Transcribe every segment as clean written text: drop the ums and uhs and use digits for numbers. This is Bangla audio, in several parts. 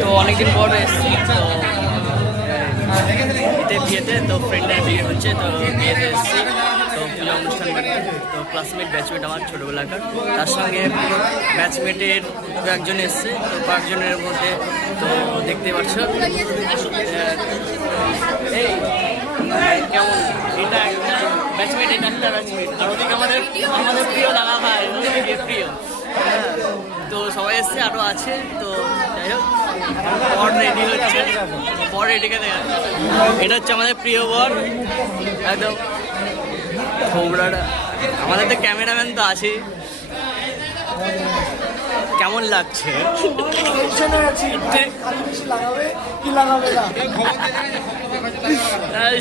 তো অনেকদিন পর এসেছি তো বিয়েতে, তো ফ্রেন্ডের বিয়ে হচ্ছে, তো বিয়েতে এসেছি, তো পূজা অনুষ্ঠান বাড়িতে। তো ক্লাসমেট ব্যাচমেট আমার ছোটোবেলাকার, তার সঙ্গে ব্যাচমেটের কয়েকজন এসছে, তো কয়েকজনের মধ্যে তো দেখতে পাচ্ছ এই কেমন এটা একটা ব্যাচমেট, এটা একটা ব্যাচমেট, আর ওদিকে আমাদের প্রিয় দাদা ভাই, ওদিকে প্রিয়। তো সবাই এসছে, আরও আছে। তো যাই হোক, বর রেডি হচ্ছে, বর রেডিকে দেখা, এটা হচ্ছে আমাদের প্রিয় বর একদম খোবরাটা। আমাদের তো ক্যামেরাম্যান তো আছেই। কেমন লাগছে?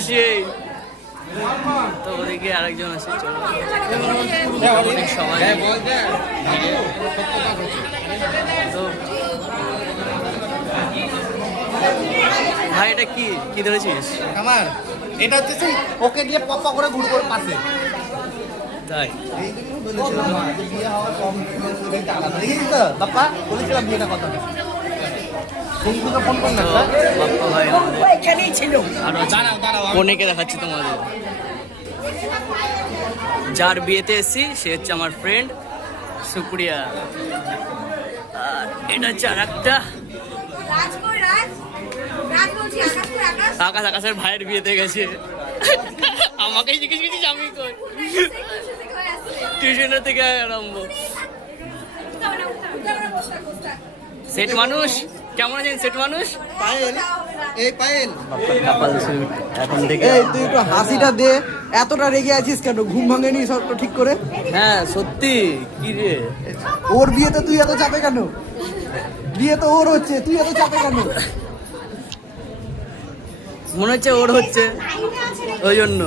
সেই তো ওদিকে আরেকজন আছে, চলো অনেক সময়। তো ভাই এটা কি কি ধরেছিস? আমার এটা হচ্ছে ওকে দিয়ে পপা করে ঘুরবো পাশে, তাই বলেছিলাম বিয়ে হওয়ার কম দেখিস তো বাপ্পা, বলেছিলাম বিয়েটা কথা ফোন কর না। বাপ্পা ভাই এখানেই ছিল। আরো কনেকে দেখাচ্ছি তোমাদের, যার বিয়েতে এসেছি সে হচ্ছে আমার ফ্রেন্ড সুপ্রিয়া, আর এটা হচ্ছে আর একটা আকাশের ভাইয়ের বিয়েতে গেছে। আমাকেই জিজ্ঞেস করছিস আমি কই, টিউশনের থেকে আরম্ভ। সেট মানুষ কেমন আছেন? সেট মানুষ পায়েল, এই পায়েল কাপাল সুট এখন থেকে। এই তুই একটু হাসিটা দে, এতটা রেগে আছিস কেন? ঘুম ভাঙেনি সব ঠিক করে? হ্যাঁ সত্যি, কি রে ওর বিয়েতে তুই এত চাপে কেন? বিয়ে তো ওর হচ্ছে, তুই এত চাপে কেন? মনে হচ্ছে ওর হচ্ছে, ওই জন্য।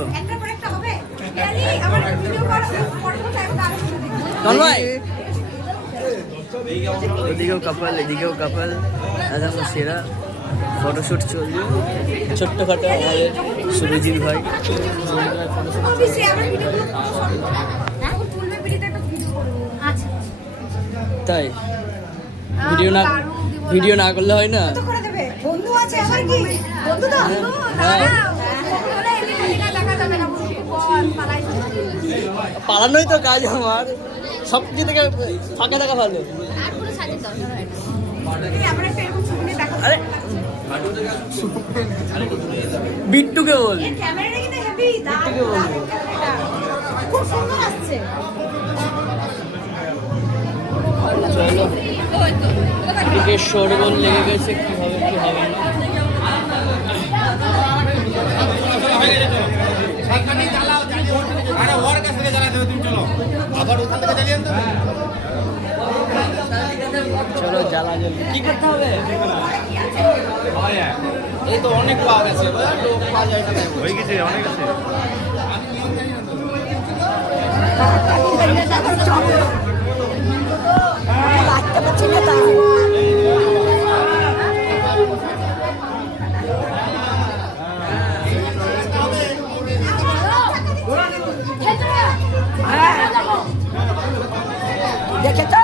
ভাই ওদিকেও কাপাল, এদিকেও কাপাল, একদম সেরা ফটোশ্যুট চলছে ছোট্টখাটো আমাদের সুরজিৎ ভাই। তাই ভিডিও না করলে হয় না? পালানোই তো কাজ আমার, সব কিছু থেকে ফাঁকা থাকা ভালো। আরে বিট্টুকে বল, বিট্টুকে বল। চলো এদিকে শোরগোল লেগে গেছে, কি হবে কি হবে না। চলো জ্বালা জলদি কি করতে হবে? এই তো অনেক পাওয়া গেছে, হয়ে গেছে, অনেক আছে। বাচ্চা পাচ্ছি না তাই। দেখে তো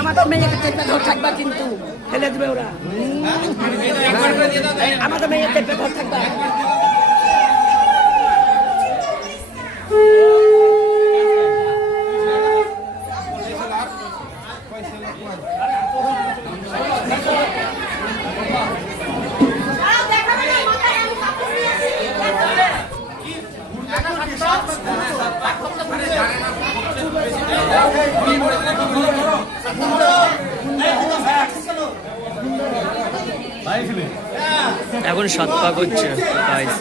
আমাদের মেয়েকে চেপে ধর থাকবা, কিন্তু ফেলে দেবে ওরা। আমাদের মেয়ে চেপে ধর থাকবা। এখন 7 পাক হচ্ছে গাইস।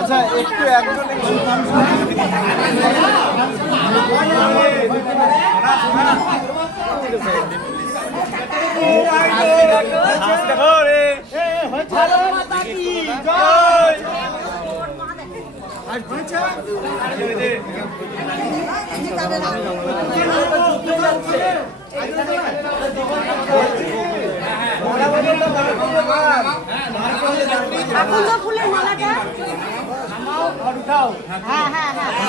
আচ্ছা একটু একজন আকুন্দ ফুলের মালাটা হ্যাঁ হ্যাঁ হ্যাঁ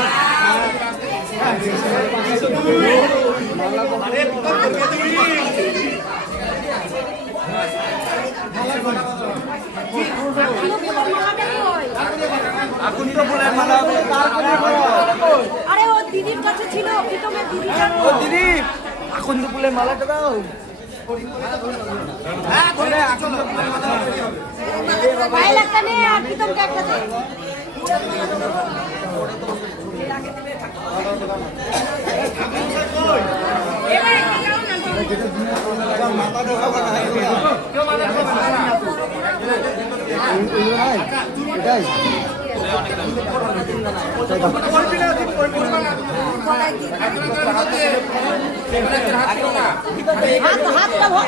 আকুন্দ ফুলের মালা আরে ও দিদির কাছে ছিল প্রীতমের দিদিটা ও দিদি আকুন্দ ফুলের মালাটা দাও পায়েল একটা নে আর প্রীতমকে একটা দে হাতটা ভর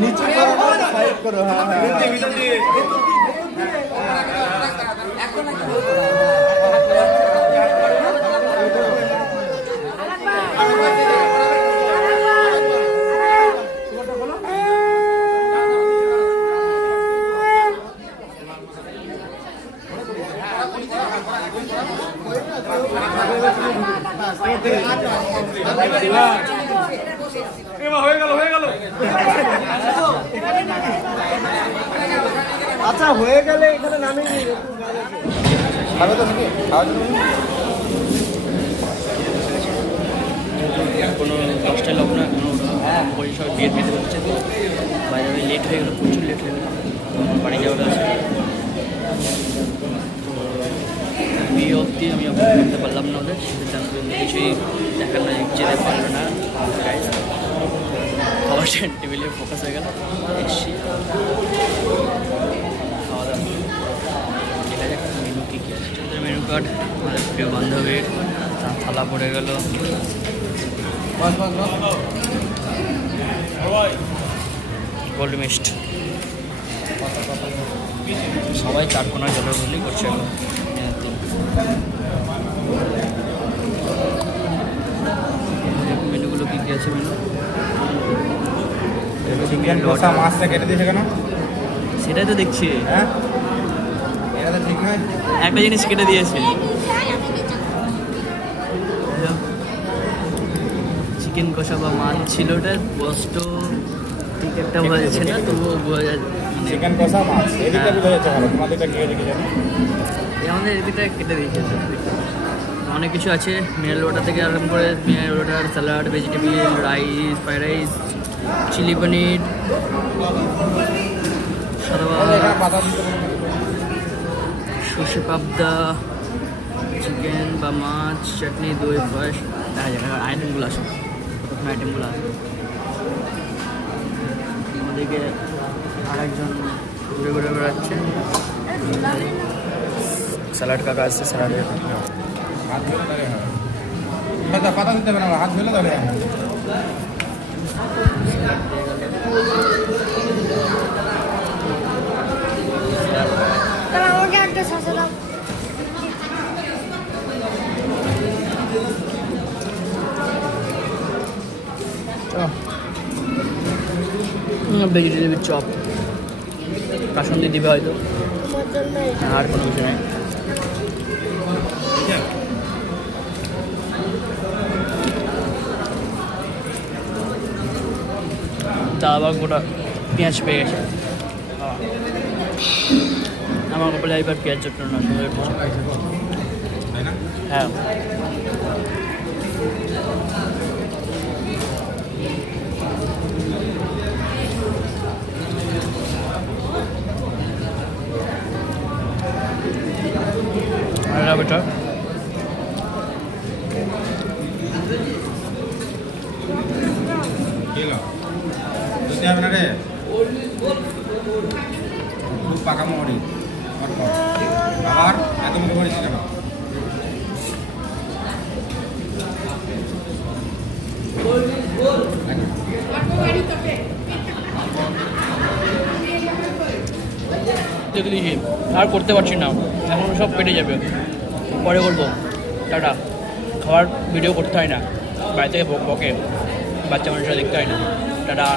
নিচে সাইড করো হ্যাঁ আচ্ছা হয়ে গেলে এখানে নামিয়ে নিই খাবে তো নাকি কোনো দশটায় লগ্ন এখনো ওই সব বিয়ের বিয়ে হচ্ছে তো বাইরে লেট হয়ে গেলো, প্রচুর লেট হয়ে গেলো। আমার বাড়ি যাওয়ার আছে, বিয়ে অবধি আমি অপেক্ষা করতে পারলাম না ওদের, সেক্ষেত্রে আমি কিছুই দেখানো যেতে পারলো না। খাবার টেবিলে ফোকাস হয়ে গেল, এসছি খাওয়া দাওয়া দেখা যাক মেনু কী কী আছে। মেনু কার্ড আমাদের প্রিয় বান্ধবীর থালা পড়ে গেল, গোল্ড মিস্ট, সবাই চার কোনার জলের বদলি করছে এখন। মেনুগুলো কী কী আছে মেনু মাছটা কেটে দিয়েছে কেন? সেটাই তো দেখছি, হ্যাঁ এটা তো ঠিক নয়। একটা জিনিস কেটে দিয়েছে, চিকেন কষা বা মাছ ছিল, ওটা স্পষ্ট ঠিক একটা বোঝা যাচ্ছে না, তবুও বোঝা যাচ্ছে চিকেন কষা মাছ এদিকটা বোঝা যাচ্ছে ভালো, তোমাদেরটা কি হয়েছে কি জানি। আমাদের এদিকটা কেটে দিয়েছে। অনেক কিছু আছে, মিনারেল ওয়াটার থেকে আরম্ভ করে mineral water, salad, vegetable, rice, fried rice, chilli paneer, সাদা সর্ষে পাবদা, চিকেন বা মাছ, চাটনি, দই, পায়েস, দেখা যাক আইটেমগুলো আছে, কতক্ষণ আইটেমগুলো আছে। আমাদেরকে আরেকজন ঘুরে ঘুরে বেড়াচ্ছে। স্যালাড কাকা আসছে, স্যালাডে পাতা দিতে হবে না, হাত ধুলে তাহলে তাহলে আমাকে একটা শসা দাও। ভেজিটেবিল চপ, কাসুন্দি দিবে হয়তো, আমার জন্য এটা। আর কোনো কিছু নেই। দাবা গোটা পেঁয়াজ পেয়ে গেছে। আমার কপালে এবার পেঁয়াজ চট্টন না, সুন্দর হ্যাঁ। বেটা খেলো দিতে হবে না রে, খুব পাকা মরি আবার এত মুখে পড়েছি কেন? দেখে দিয়েছি, আর করতে পারছি না, এখন সব পেটে যাবে, পরে করবো। টাটা। খাওয়ার ভিডিও করতে হয় না, বাড়ি থেকে বকে, বাচ্চা মানুষরা দেখতে হয় না। টাটা।